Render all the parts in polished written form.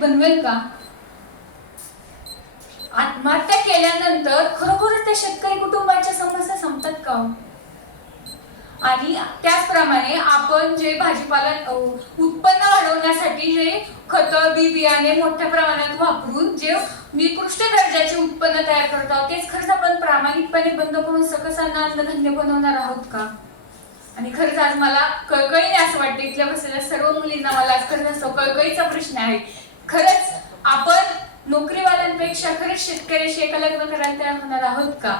बनवेल का? आत्महत्या केल्यानंतर खरोखरच त्या शेतकरी कुटुंबाच्या समस्या संपतात का? आणि त्याचप्रमाणे आपण जे भाजीपाला उत्पन्न वाढवण्यासाठी जे खतं बी बियाणे मोठ्या प्रमाणात वापरून जे निकृष्ट दर्जाचे उत्पन्न तयार करत आहोत तेच खर्च आपण प्रामाणिकपणे बंद करून सकसांना अन्नधान्य बनवणार आहोत का? आणि खरंच आज मला कळकळीने असं वाटतं, इथल्या बसलेल्या सर्व मुलींना मला आज खरंच कळकळीचा प्रश्न आहे, खरंच आपण नोकरीवाल्यांपेक्षा खरंच शेतकऱ्याशी एका लग्न करायला तयार होणार आहोत का?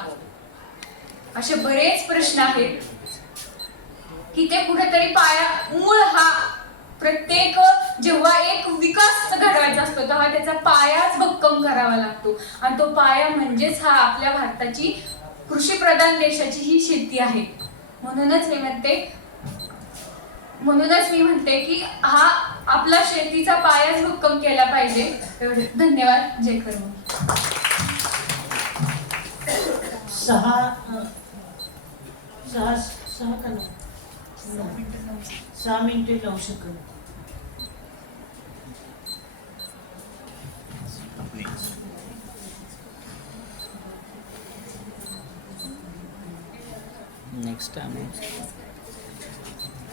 असे बरेच प्रश्न आहेत की ते कुठेतरी मूळ हा प्रत्येक जेव्हा एक विकास घडवायचा असतो तेव्हा त्याचा पायाच भक्कम करावा लागतो आणि तो पाया म्हणजेच हा आपल्या भारताची कृषी प्रधान देशाची ही शेती आहे. म्हणूनच मी म्हणते की हा आपला शेतीचा पायाच भक्कम केला पाहिजे. एवढे धन्यवाद. जय कर्म. 6 मिनिटे लावू शकत. नेक्स्ट टाइम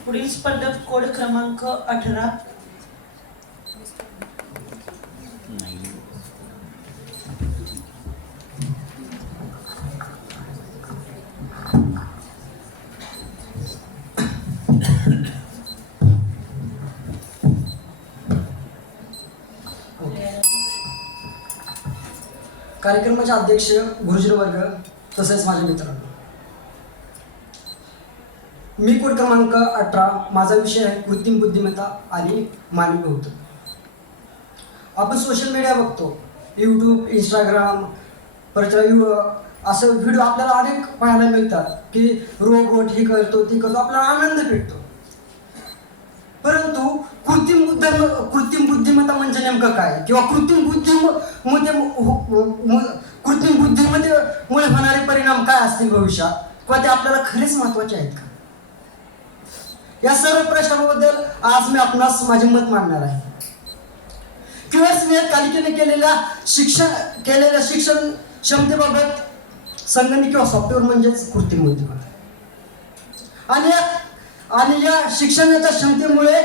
पुढील स्पर्धक कोड क्रमांक 18. नाही. कार्यक्रमाचे अध्यक्ष, गुरुजी वर्ग तसेच माझे मित्रांनो, मी कोड क्रमांक 18. माझा विषय आहे कृत्रिम बुद्धिमत्ता आणि मानवी बहुत्व. आपण सोशल मीडिया बघतो, यूट्यूब, इंस्टाग्राम, परत असं व्हिडिओ आपल्याला अनेक पाहायला मिळतात की रोबोट हे करतो ते करतो, आपल्याला आनंद भेटतो. परंतु कृत्रिम बुद्धिमत्ता म्हणजे नेमकं काय, किंवा कृत्रिम बुद्धिमत्तेमुळे होणारे परिणाम काय असतील भविष्यात, किंवा ते आपल्याला खरेच महत्वाचे आहेत का? या सर्व प्रश्नांबद्दल आज मी आपणास माझे मत मांडणार आहे. क्यूएस नियतकालिकेने केलेल्या शिक्षण क्षमतेबाबत संगणक किंवा सॉफ्टवेअर म्हणजेच कृत्रिम बुद्धिमत्ता आणि या शिक्षणाच्या क्षमतेमुळे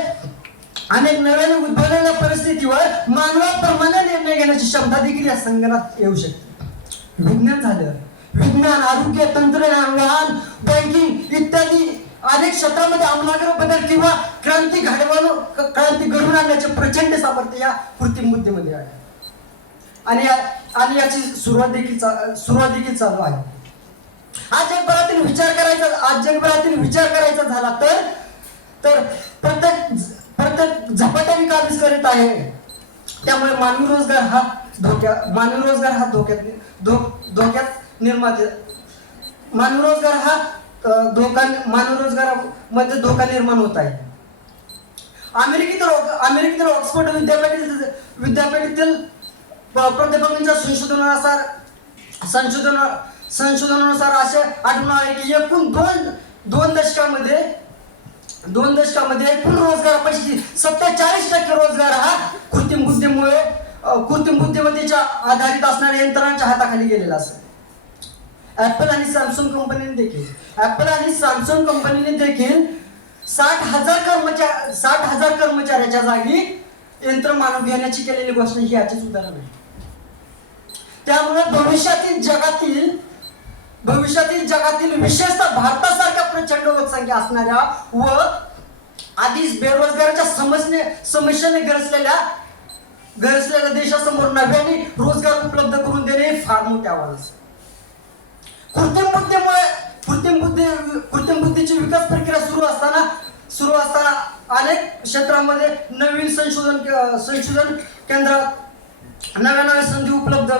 अनेक नव्याने उद्भवलेल्या परिस्थितीवर मानवाप्रमाणे निर्णय घेण्याची क्षमता देखील या संगणकात येऊ शकते. विज्ञान, आरोग्य, तंत्रज्ञान, वाहन, बँकिंग इत्यादी अनेक क्षेत्रामध्ये आमूलाग्र बदल किंवा क्रांती घडवून आणण्याचे प्रचंड सामर्थ्य या कृत्रिम बुद्धीमध्ये आहे. आणि याची सुरुवात देखील चालू आहे. आज जगभरातील विचार करायचा झाला तर प्रत्येक झपाट्याने विकास करीत आहे. त्यामुळे मानवी रोजगार हा मानवी रोजगारामध्ये धोका निर्माण होत आहे. अमेरिकेतील ऑक्सफोर्ड विद्यापीठातील प्राध्यापकांच्या संशोधनानुसार असे आढळून आले की एकूण दोन दशकामध्ये एकूण रोजगारापैकी 47% रोजगार हा कृत्रिम बुद्धिमत्तेच्या आधारित असणाऱ्या यंत्रणांच्या हाताखाली गेलेला असेल. ऍपल आणि सॅमसंग कंपनीने देखील 60,000 कर्मचाऱ्याच्या जागी यंत्रमानव घेण्याची केलेली घोषणा ही याचीच उदाहरण आहे. त्यामुळे भविष्यातील जगातील विशेषतः भारतासारख्या प्रचंड लोकसंख्या असणाऱ्या व आधीच बेरोजगाराच्या समस्येने गरजलेल्या देशासमोर नव्याने रोजगार उपलब्ध करून देणे हे फार मोठे आव्हान असेल. कृत्रिम बुद्धीची विकास प्रक्रिया सुरू असताना अनेक क्षेत्रामध्ये नवीन संशोधन केंद्रात नव्या संधी उपलब्ध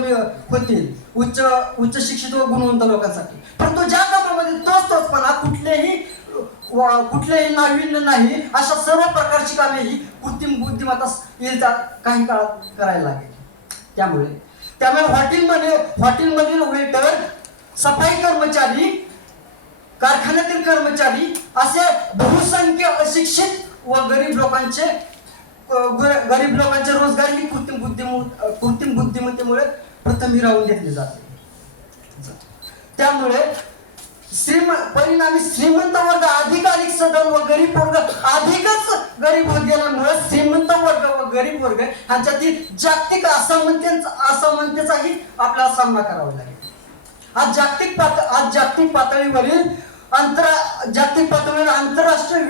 होतील उच्च शिक्षित व गुणवंत लोकांसाठी. परंतु ज्या कामामध्ये तोचपणा कुठलेही नाविन्य नाही अशा सर्व प्रकारची कामे ही कृत्रिम बुद्धिमत्ता येईल काही काळात करायला लागेल. त्यामुळे हॉटेलमधील वेटर, सफाई कर्मचारी, कारखान्यातील कर्मचारी असे बहुसंख्य अशिक्षित व गरीब लोकांचे रोजगार ही कृत्रिम कृत्रिम बुद्धिमत्तेमुळे प्रथम हिरावून घेतले जाते. त्यामुळे परिणामी श्रीमंत वर्ग अधिकाधिक सदन व गरीब वर्ग अधिकच गरीब होत गेल्यामुळे श्रीमंत वर्ग व गरीब वर्ग यांच्यातील जागतिक असमानतेचाही आपल्याला सामना करावा लागेल. आज जागतिक पातळीवरील आंतरराष्ट्रीय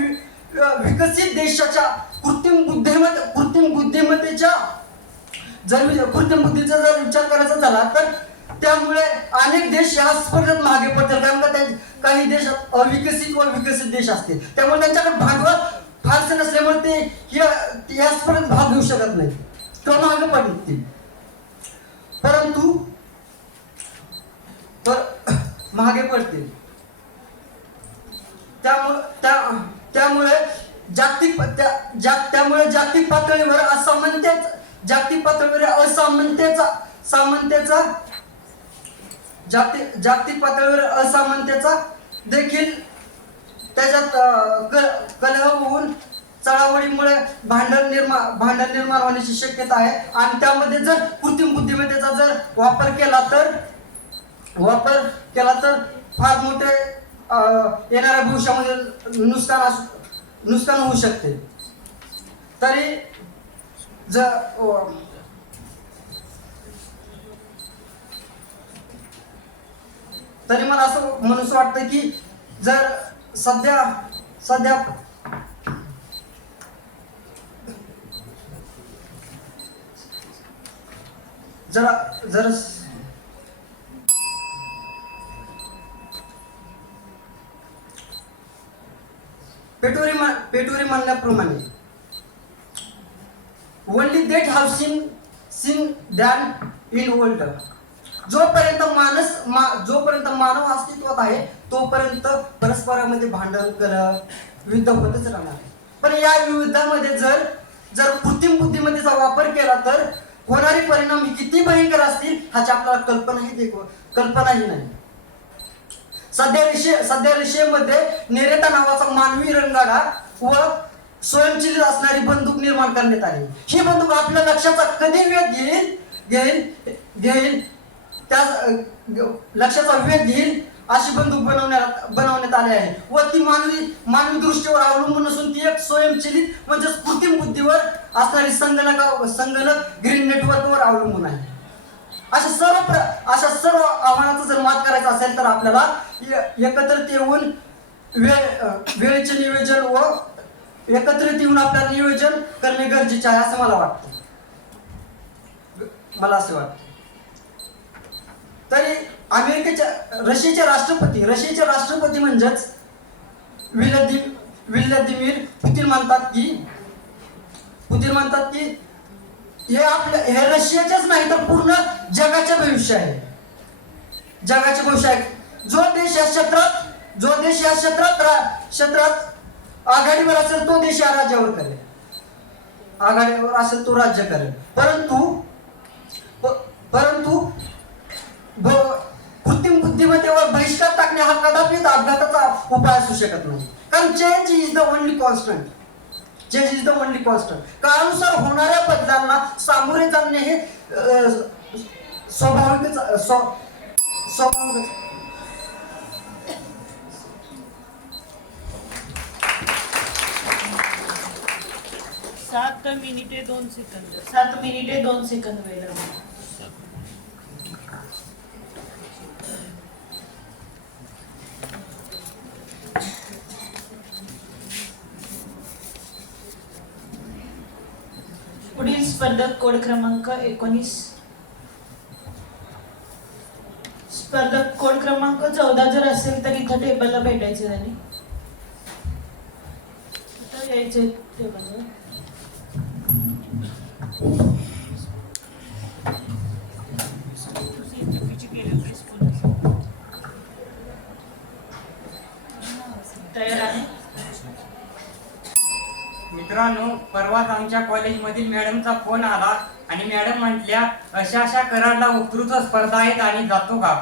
विकसित देशाच्या कृत्रिम बुद्धिमत्तेचा जर विचार करायचा झाला तर त्यामुळे अनेक देश या स्पर्धेत मागे पडतील. कारण का काही देश अविकसित व विकसित देश असतील, त्यामुळे त्यांच्याकडे भांडवल फारसे नसल्यामुळे ते या स्पर्धेत भाग घेऊ शकत नाही किंवा मागे पडतील. परंतु मागे पडतील. त्यामुळे जागतिक पातळीवर असमानतेचा देखील त्याच्यात कलह होऊन चळवळीमुळे भांडण निर्माण होण्याची शक्यता आहे. आणि त्यामध्ये जर कृत्रिम बुद्धिमत्तेचा जर वापर केला तर फार मोठे येणाऱ्या भविष्यामध्ये नुकसान होऊ शकते. तरी मला असं म्हणून वाटतं की जर सध्या जर पेटोरी म्हणल्याप्रमाणे ओनली देट have seen than in world. जोपर्यंत मानव अस्तित्वात आहे तोपर्यंत परस्परामध्ये भांडण कलह युद्ध होतच राहणार आहे. पण या युद्धामध्ये जर कृत्रिम बुद्धिमत्तेचा वापर केला तर होणारे परिणाम किती भयंकर असतील ह्याची आपल्याला कल्पनाही नाही. सध्या रशियामध्ये नेरेटा नावाचा मानवी रणगाडा व स्वयंचलित असणारी बंदूक निर्माण करण्यात आली. ही बंदूक आपल्या लक्षाचा कधी वेध घेईल त्या लक्षाचा वेध घेईल अशी बंदूक बनवण्यात आली आहे व ती मानवी दृष्टीवर अवलंबून नसून ती एक स्वयंचलित म्हणजे कृत्रिम बुद्धीवर असणारी संगणक ग्रीन नेटवर्कवर अवलंबून आहे. अशा सर्व आव्हानाचा जर मात करायचा असेल तर आपल्याला एकत्रित येऊन वेळेचे नियोजन व एकत्रित येऊन आपल्याला नियोजन करणे गरजेचे आहे असं मला असे वाटते. तरी रशियाचे राष्ट्रपती म्हणजेच व्लादिमीर पुतीन म्हणतात की हे रशियाचेच नाही तर पूर्ण जगाचे भविष्य आहे. जो देश या क्षेत्रात आघाडीवर असेल तो देश या राज्यावर करेल, आघाडीवर असेल तो राज्य करेल. परंतु कृत्रिम बुद्धिमत्तेवर बहिष्कार टाकणे हा कदापिच अपघाताचा उपाय असू शकत नाही. कारण change is the only constant. काळानुसार होणाऱ्या बदलांना सामोरे जाणे हे स्वाभाविकच. 7 मिनिटे 2 सेकंद वेळ आहे. पुढील स्पर्धक कोड क्रमांक 19. स्पर्धक कोड क्रमांक 14 जर असेल तर इथं टेबलला भेटायचे त्यांनी. यायचे टेबलवर. तयार आहे. मित्रांनो, परवाच आमच्या कॉलेजमधील मॅडमचा फोन आला आणि मॅडम म्हटल्या अशा कराडला वक्तृत्व स्पर्धा आहेत आणि जातो का.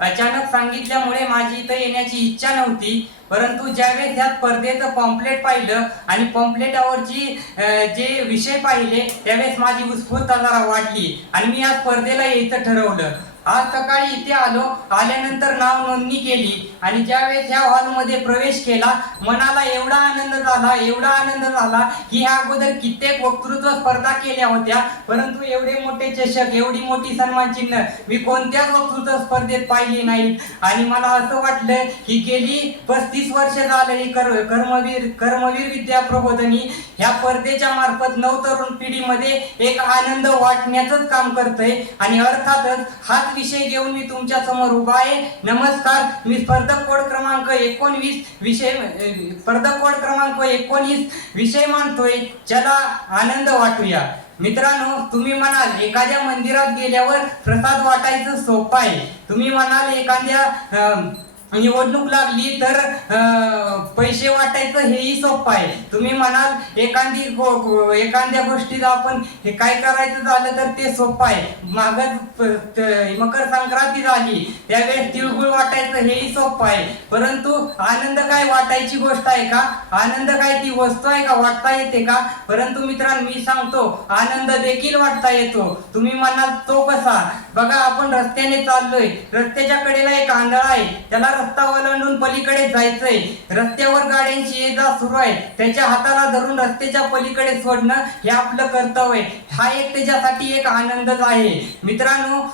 अचानक सांगितल्यामुळे माझी इथं येण्याची इच्छा नव्हती. परंतु ज्यावेळेस ह्या स्पर्धेचं पॉम्पलेट पाहिलं आणि पॉम्पलेटावरची जे विषय पाहिले त्यावेळेस माझी उत्स्फूर्तता जरा वाढली आणि मी या स्पर्धेला यायचं ठरवलं. आज सकाळी इथे आलो. आल्यानंतर नाव नोंदणी केली आणि ज्यावेळेस ह्या हॉलमध्ये प्रवेश केला मनाला एवढा आनंद झाला की ह्या अगोदर कित्येक वक्तृत्व स्पर्धा केल्या होत्या, परंतु एवढे मोठे चषक, एवढी मोठी सन्मान चिन्ह मी कोणत्याच वक्तृत्व स्पर्धेत पाहिली नाहीत. आणि मला असं वाटलं की गेली 35 वर्ष झालं ही कर्मवीर विद्या प्रबोधिनी ह्या स्पर्धेच्या मार्फत नवतरुण पिढीमध्ये एक आनंद वाटण्याचंच काम करतंय. आणि अर्थातच हाच विषय घेऊन मी तुमच्या समोर उभा आहे. नमस्कार, मी स्पर्धक कोड क्रमांक 19 विषय मानतोय. चला आनंद वाटूया. मित्रांनो, तुम्ही म्हणाल एखाद्या मंदिरात गेल्यावर प्रसाद वाटायचं सोपं आहे. तुम्ही म्हणाल एखाद्या निवडणूक लागली तर पैसे वाटायचं हेही सोपं आहे. तुम्ही म्हणाल एखाद्या गोष्टीत आपण हे काय करायचं झालं तर ते सोपं आहे. मागच मकर संक्रांती झाली त्यावेळेस तिळगुळ वाटायचं हेही सोपं आहे. परंतु आनंद काय वाटायची गोष्ट आहे का? आनंद काय ती वस्तू आहे का? वाटता येते का? परंतु मित्रांनो, मी सांगतो आनंद देखील वाटता येतो. तुम्ही म्हणाल तो कसा? बघा, आपण रस्त्याने चाललोय. रस्त्याच्या कडेला एक आंधळा आहे. त्याला रस्ता ओलांडून पलीकडे जायचंय. रस्त्यावर गाड्यांची ये जा सुरू आहे. त्याच्या हाताला धरून रस्त्याच्या पलीकडे सोडणं हे आपलं कर्तव्य आहे. हा एक त्याच्यासाठी एक आनंदच आहे. मित्रांनो,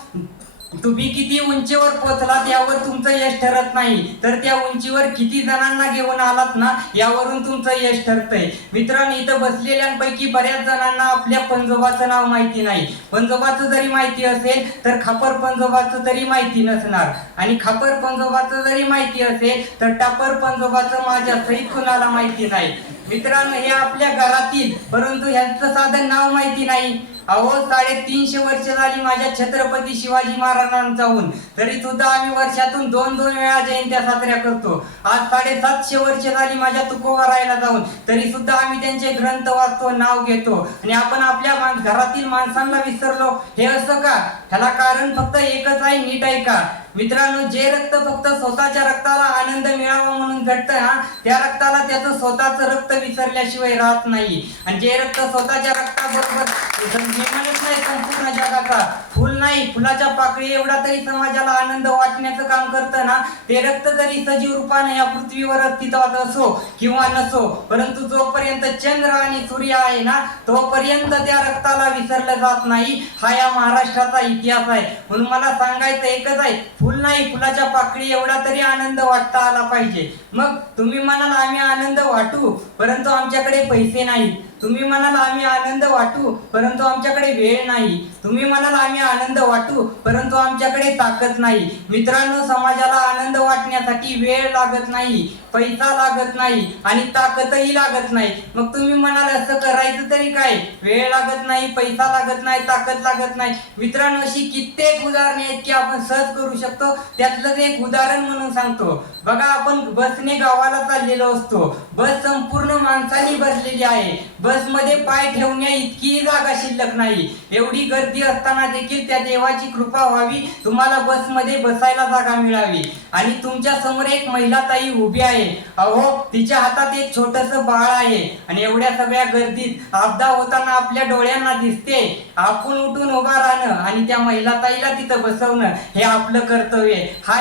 तुम्ही किती उंचीवर पोहोचलात यावर तुमचं यश ठरत नाही, तर त्या उंचीवर किती जणांना घेऊन आलात ना यावरून तुमचं यश ठरतंय. मित्रांनो, इथं बसलेल्यांपैकी बऱ्याच जणांना आपल्या पंजोबाचं नाव माहिती नाही. पंजोबाचं जरी माहिती असेल तर खापर पंजोबाचं तरी माहिती नसणार. आणि खापर पंजोबाचं जरी माहिती असेल तर टापर पंजोबाचं माझ्या सहित कुणाला माहिती नाही. मित्रांनो, हे आपल्या घरातील, परंतु ह्यांचं साधं नाव माहिती नाही. अहो, 350 वर्ष झाली माझ्या छत्रपती शिवाजी महाराजांचाहून, तरी सुद्धा आम्ही वर्षातून 2-2 वेळा जयंत्या साजऱ्या करतो. आज 750 वर्ष झाली माझ्या तुकोबारायला जाऊन, तरी सुद्धा आम्ही त्यांचे ग्रंथ वाचतो, नाव घेतो. आणि आपण आपल्या घरातील माणसांना विसरलो. हे असं का? ह्याला कारण फक्त एकच आहे, नीट ऐका. मित्रांनो, जे रक्त फक्त स्वतःच्या रक्ताला आनंद मिळावा म्हणून झटतं ना, त्या रक्ताला त्याचं स्वतःचं रक्त विसरल्याशिवाय राहत नाही. आणि जे रक्त स्वतःच्या रक्ताबरोबर म्हणत नाही संपूर्ण जगाचा फुल नाही, फुलाच्या पाकळी एवढा तरी समाजाला आनंद वाटण्याचं काम करतं ना, ते रक्त जरी सजीव रूपाने या पृथ्वीवर अस्तित्वात असो किंवा नसो, परंतु जोपर्यंत चंद्र आणि सूर्य आहे ना तोपर्यंत त्या रक्ताला विसरलं जात नाही. हा या महाराष्ट्राचा इतिहास आहे. म्हणून मला सांगायचं एकच आहे, फुल नाही, फुलाच्या पाकळी एवढा तरी आनंद वाटता आला पाहिजे. मग तुम्ही म्हणाल आम्ही आनंद वाटू परंतु आमच्याकडे पैसे नाहीत. तुम्ही म्हणाल आम्ही आनंद वाटू परंतु आमच्याकडे वेळ नाही. तुम्ही म्हणाल आम्ही आनंद वाटू परंतु आमच्याकडे ताकद नाही. मित्रांनो, समाजाला आनंद वाटण्यासाठी वेळ लागत नाही, पैसा लागत नाही आणि ताकदही लागत नाही. मग तुम्ही म्हणाल असं करायचं तरी काय? वेळ लागत नाही, पैसा लागत नाही, ताकद लागत नाही. मित्रांनो, अशी कित्येक उदाहरणे आहेत की आपण सहज करू शकतो. त्यातलंच एक उदाहरण म्हणून सांगतो. बघा, आपण बसने गावाला चाललेलो असतो. बस संपूर्ण माणसांनी भरलेली आहे. बसमध्ये पाय ठेवण्या इतकी जागा शिल्लक नाही. एवढी गर्दी असताना देखील त्या देवाची कृपा व्हावी, तुम्हाला बसमध्ये बसायला जागा मिळावी. आणि तुमच्या समोर एक महिला ताई उभी आहे. अहो, तिच्या हातात एक छोटंसं बाळ आहे. आणि एवढ्या सगळ्या गर्दीत आपदा होताना आपल्या डोळ्यांना दिसते. आपण उठून उभा राहणं आणि त्या महिला ताईला तिथं बसवणं हे आपलं कर्तव्य आहे. हा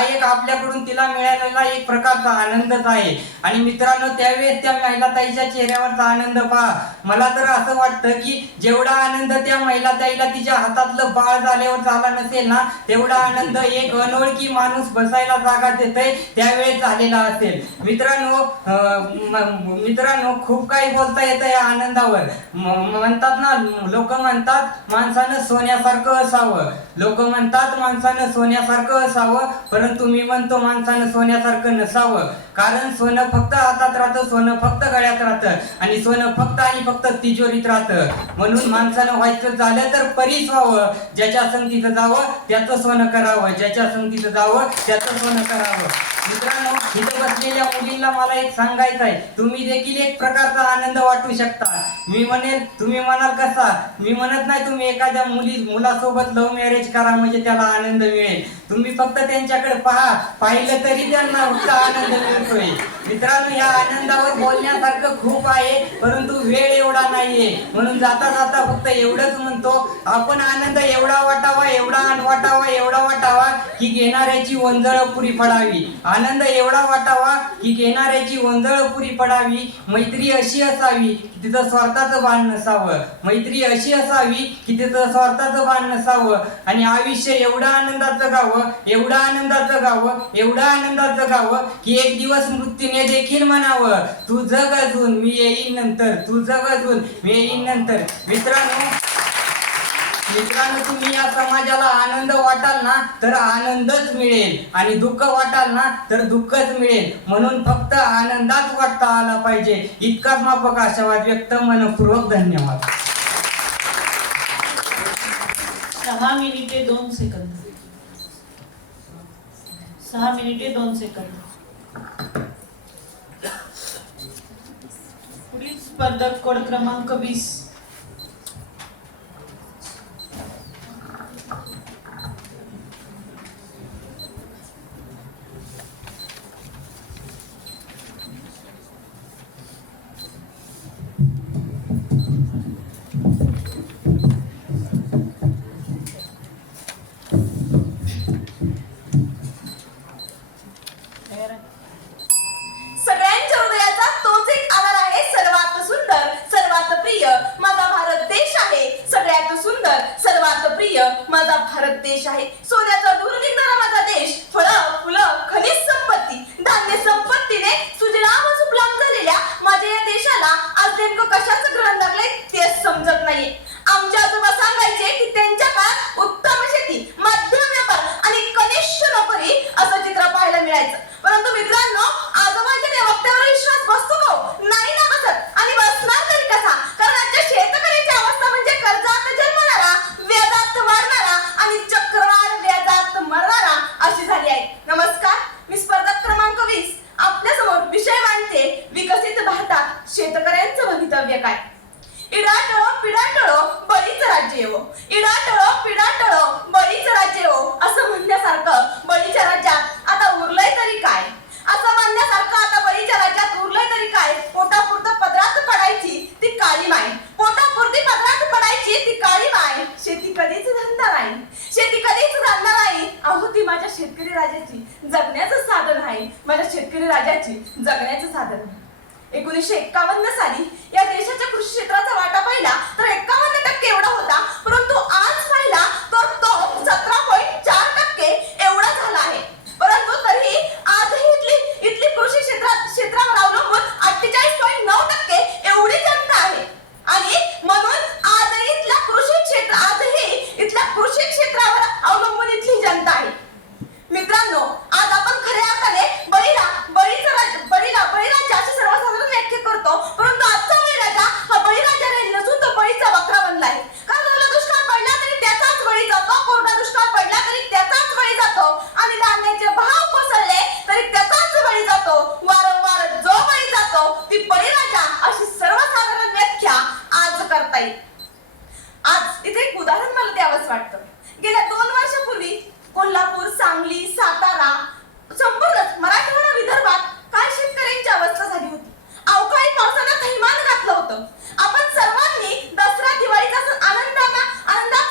एक आपल्याकडून तिला मिळालेला एक प्रकारचा आनंदच आहे. आणि मित्रांनो, त्यावेळेस त्या महिला ताईच्या चेहऱ्यावरचा आनंद पहा. मला तर असं वाटतं की जेवढा आनंद त्या महिला ताईला तिच्या हातातलं बाळ झाल्यावर झाला नसेल ना, तेवढा आनंद एक अनोळखी माणूस बसायला जागा देतोय त्यावेळेस झालेला असेल. मित्रांनो, खूप काही बोलता येतं या आनंदावर. म्हणतात ना, लोक म्हणतात माणसानं सोन्यासारखं असावं. लोक म्हणतात माणसानं सोन्यासारखं असावं, परंतु मी म्हणतो माणसानं सोन्यासारखं नसावं. कारण सोनं फक्त हातात राहतं, सोनं फक्त गळ्यात राहतं आणि सोनं फक्त आणि फक्त तिजोरीत राहतं. म्हणून माणसानं व्हायचं झालं तर परीस व्हावं. ज्याच्या संगतीचं जावं त्याचं सोनं करावं, ज्याच्या संगतीचं जावं त्याचं सोनं करावं. मित्रांनो, इथं बसलेल्या मुलींना मला एक सांगायचं आहे, तुम्ही देखील एक प्रकारचा आनंद वाटू शकता. मी म्हणेल, तुम्ही म्हणाल कसा, मी म्हणत नाही तुम्ही एखाद्या मुलासोबत लव्ह मॅरेज करा म्हणजे त्याला आनंद मिळेल. तुम्ही फक्त त्यांच्याकडे पाहिलं तरी त्यांना उत्साह आनंद मिळतोय. मित्रांनो, या आनंदावर बोलण्यासारखं खूप आहे, परंतु वेळ एवढा नाहीये. म्हणून जाता जाता फक्त एवढंच म्हणतो, आपण आनंद एवढा वाटावा, एवढा वाटावा की घेणाऱ्याची वंजळ पुरी पडावी. आनंद एवढा वाटावा की घेणाऱ्याची वंजळ पुरी पडावी. मैत्री अशी असावी की तिथं स्वार्थाचं भान नसावं. मैत्री अशी असावी की तिथं स्वार्थाचं भान नसावं. आणि आयुष्य एवढं आनंदात जगावं, एवढं आनंदात जगावं, एवढं आनंदात जगावं की एक दिवस मृत्यूने देखील म्हणावं, तू जग अजून, मी येईन नंतर, तू जग अजून, मी येईन नंतर. मित्रांनो, तुम्ही या समाजाला आनंद वाटाल ना तर आनंदच मिळेल, आणि दुःख वाटाल ना तर दुःखच मिळेल. म्हणून फक्त आनंदात वाटता आला पाहिजे. इतकाच माफक आशावाद व्यक्त. मनपूर्वक धन्यवाद. 6 मिनिटे 2 सेकंद. 6 मिनिटे 2 सेकंद. पुढील स्पर्धक कोड क्रमांक 20. सगळ्यांच्या हृदयाचा तोच एक आधार आहे. सर्वात सुंदर, सर्वात प्रिय माझा भारत देश आहे. सगळ्यात सुंदर, सर्वात प्रिय माझा भारत देश आहे. सोन्याचा दूर निघणारा माझा देश. फळं, फुलं, खनिज संपत्ती, धान्य संपत्तीने सुजलाम सुफलाम झालेल्या माझ्या या देशाला आज नेमकं कशाचं ग्रहण लागले तेच समजत नाहीये. आमच्या आजोबा सांगायचे की त्यांच्या काळात उत्तम शेती, मध्यम व्यापार आणि कनिष्ठ नोकरी असं चित्र पाहायला मिळायचं. परंतु मित्रांनो, आजोबांच्या त्या वक्त्यावर विश्वास बसतो का? नाही ना बसत. आणि बसणार तरी कसा? कारण आजच्या शेतकऱ्याची अवस्था म्हणजे कर्जात जन्मणारा, व्याजात वाढणारा आणि चक्रवाढ व्याजात मरणारा अशी झाली आहे. नमस्कार, मी स्पर्धक क्रमांक 20 आपल्या समोर विषय मांडते. विकसित भारतात शेतकऱ्यांचं भवितव्य काय? इडाटळो पिडाटळो बळीच राज्य येवो. इडाटळो पिडाटळो बळीच राज्य येवो असं म्हणण्यासारखं बळीच्या राज्यात आता उरलंय तरी काय? असं म्हणण्यासारखं आता बळीच्या राज्यात उरलंय तरी काय? पोटापुरतं पदरात पडायची ती काळी माय. पोटापुरती पदरात पडायची ती काळी माय. शेती कधीच धंदा नाही, शेती कधीच धंदा नाही. अहो, ती माझ्या शेतकरी राजाची जगण्याचं साधन आहे. माझ्या शेतकरी राजाची जगण्याचं साधन आहे. 1951 साली या देशाच्या कृषी क्षेत्राचा वाटा पाहिला तर 51% एवढा होता. परंतु आज पाहिला तर तो 17.4% एवढा झाला आहे. परंतु तरीही आजही इथली कृषी क्षेत्रावर अवलंबून 48.9% एवढी जनता आहे. आणि म्हणून आजही इथल्या कृषी क्षेत्रावर अवलंबून इथली जनता आहे. मित्रांनो, आज आपण खऱ्या अर्थाने बळीराजा अशी सर्वसाधारण व्याख्या करतो. परंतु आजचा बळीराजा हा बळीराजा राहिला नसून तो बळीचा बकरा बनला आहे. कारण ओला दुष्काळ पडला तरी त्याचाच बळी जातो, कोरडा दुष्काळ पडला तरी त्याचाच बळी जातो, आणि धान्याचे भाव कोसळले तरी त्याचाच बळी जातो. वारंवार जो बळी जातो ती बळीराजा अशी सर्वसाधारण व्याख्या आज करता येईल. आज इथे एक उदाहरण मला द्यावंच वाटतं. गेल्या 2 वर्षापूर्वी कोल्हापूर, सांगली, सातारा, संपूर्ण मराठवाडा, विदर्भात काय शेतकऱ्यांची अवस्था झाली होती. अवकाळी पावसानं थैमान घातलं होतं. आपण सर्वांनी दसरा, दिवाळीचा सण आनंदात,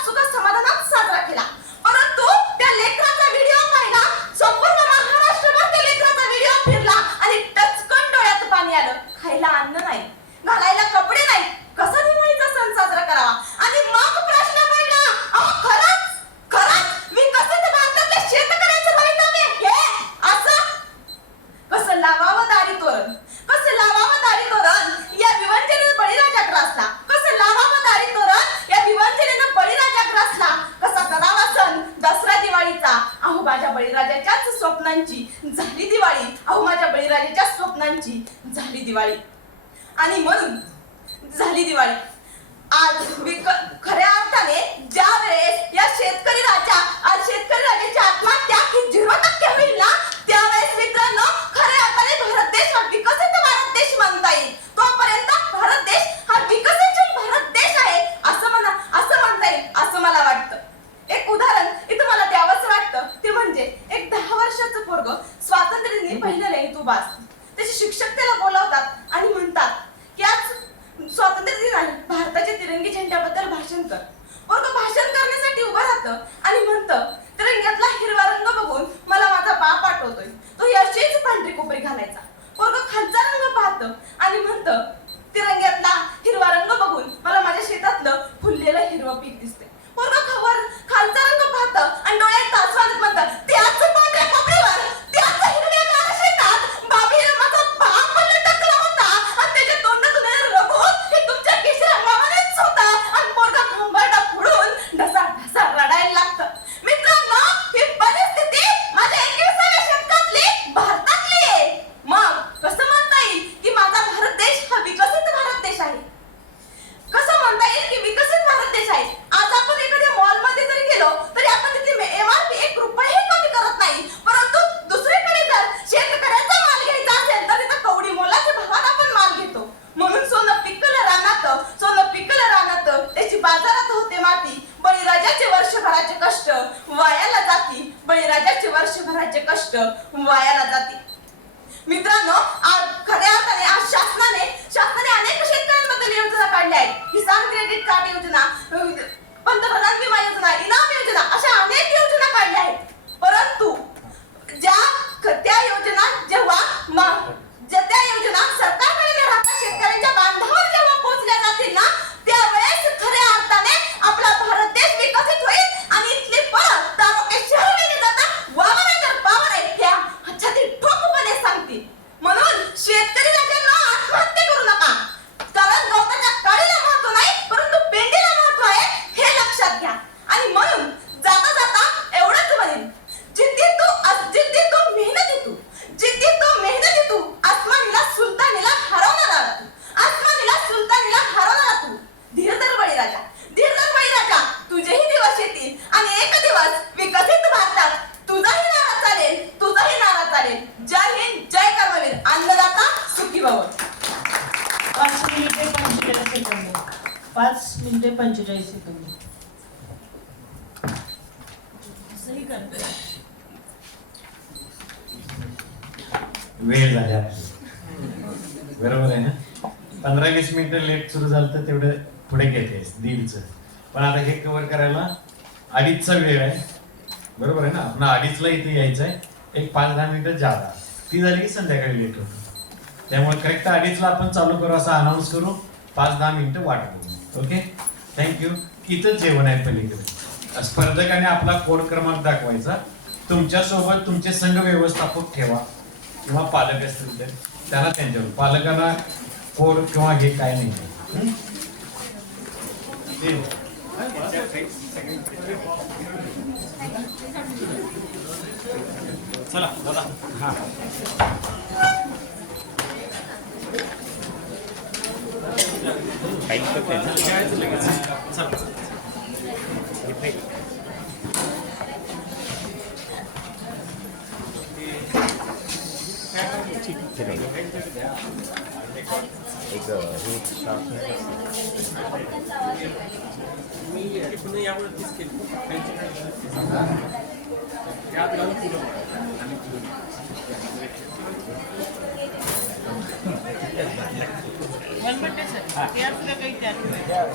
सुखात, समाधानात साजरा केला. परंतु त्या लेकराचा व्हिडिओ पाहिला, संपूर्ण महाराष्ट्रभर त्या लेकराचा व्हिडिओ फिरला आणि टचकन डोळ्यात पाणी आलं. खायला अन्न नाही, घालायला कपडे नाही, कसा दिवाळीचा सण साजरा करावा? आणि मग प्रश्न पडला, अहो खरंच विकसित भारतातल्या शेतकऱ्याचं भवितव्य हे असं कसं लावावं दारी तोरण? कसं लावावं दारी तोरण या विवंचनेनं बळीराजा ग्रासला? कसं लावावं दारी तोरण या विवंचनेनं बळीराजा ग्रासला? कसा करावा सण दसरा, दिवाळीचा? अहो, माझ्या बळीराजाच्याच स्वप्नांची झाली दिवाळी. अहो, माझ्या बळीराजाच्या स्वप्नांची झाली दिवाळी. आणि म्हणून झाली दिवाळी. आज खऱ्या अर्थाने ज्या वेळेस या शेतकरी राजाची आत्महत्या ही 0% होईल ना, त्यावेळेस मित्रांनो भाषण कर. पोरगं भाषण करण्यासाठी उभं राहतं आणि म्हणतं तिरंग्यातला हिरवा रंग बघून मला माझा बाप आठवतोय. तो ही अशीच पांढरी कोपरी घालायचा. पोरगं खालचा रंग पाहतं आणि म्हणतं तिरंग्यातला हिरवा रंग बघून मला माझ्या शेतातलं फुललेलं हिरवं पीक दिसतंय. पोरगं खालचा रंग पाहतं आणि डोळ्यात तासवानत म्हणतं त्याच पांढऱ्या कोपरीवर त्याच हिरव्या शेतात बाबीला माझा बाप लटकला होता आणि त्याच्या तोंडातून येणारं रघुत हे तुमच्या केशरांगावरच होता. आणि पोरगं घंबरडा फुडून ढसा ढसा रडायला लागतं. मित्रांनो, ही परिस्थिती माझ्या 21व्या शतकातली भारतातली आहे. मग कसं म्हणता येईल की माझा भारत देश हा विकसित भारत देश आहे? कसं म्हणता येईल की विकसित भारत देश आहे? आज आपण एखाद्या मॉलमध्ये जरी गेलो तरी आपण तिथे MRP 1 रुपयाही कमी करत नाही. परंतु दुसरीकडे जर शेतकऱ्याचा माल घ्यायचा असेल तर तिथं कवडी मोलाच्या भावात आपण माल घेतो. म्हणून सोनं पिकलं रानात त्याची बाजारात होते माती. बळीराजाचे वर्षभराचे कष्ट वायाला जाती. बळीराजाचे वर्षभराचे कष्ट वायाला जाती. मित्रांनो, आज खऱ्या अर्थाने आज शासनाने अनेक शेतकऱ्यांबद्दल योजना काढल्या आहेत. किसान क्रेडिट कार्ड योजना, पंतप्रधान विमा योजना, इनाम योजना अशा अनेक योजना काढल्या आहेत. परंतु त्या योजना सरकारकडे न राहता शेतकऱ्यांच्या बांधावर जेव्हा पोहोचल्या जातील ना त्यावेळेस खऱ्या अर्थाने आपला भारत देश विकसित होईल आणि इथली परत तालुके शहर गेले जातात वावर आहे तर पावर आहे त्या छाती ठोकपणे सांगतील. म्हणून शेतकरी राजांना आत्महत्या करू नका. कारण गवताच्या काडीला महत्व नाही परंतु पेंडीला महत्व आहे हे लक्षात घ्या. आणि म्हणून जाता जाता एवढंच म्हणेन, जिद्दी तू मेहनती तू आसमानीला सुलतानीला हरवणारा तू. धीरधर बळीराजा तुझेही दिवस येतील आणि एक दिवस विकसित भारतात तुझाही नारा चालेल. जय हिंद, जय कर्मवीर, अन्नदाता सुखी भव. 5 मिनिटे 45 सेकंद. 5 मिनिटे 45 सेकंद. सही करतोय. वेळ झाली आपली, बरोबर आहे ना? 15-20 मिनिटं लेट सुरू झालं तर तेवढं पुढे घेते 1:30. पण आता हे कव्हर करायला 2:30चा वेळ आहे, बरोबर आहे ना? आपण 2:30ला इथे यायचं आहे. एक 5-10 मिनिटं जादा ती झाली की संध्याकाळी लेट होतो. त्यामुळे करेक्ट 2:30ला आपण चालू करू असं अनाऊन्स करू. 5-10 मिनिटं वाट बघू. Okay, thank you. इथंच जेवण आहे पलीकडे. स्पर्धकाने आपला कोड क्रमांक दाखवायचा. तुमच्यासोबत तुमचे संघ व्यवस्थापक ठेवा किंवा पालक असतील तर त्यांना त्यांच्यावर पालकांना कोड किंवा हे काय नाही. चला बोला. हा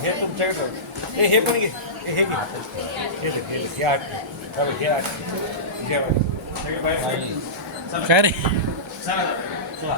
हे तुमच्याकडे हे पण घे. हे घे. हे 8 काय रे. चला चला.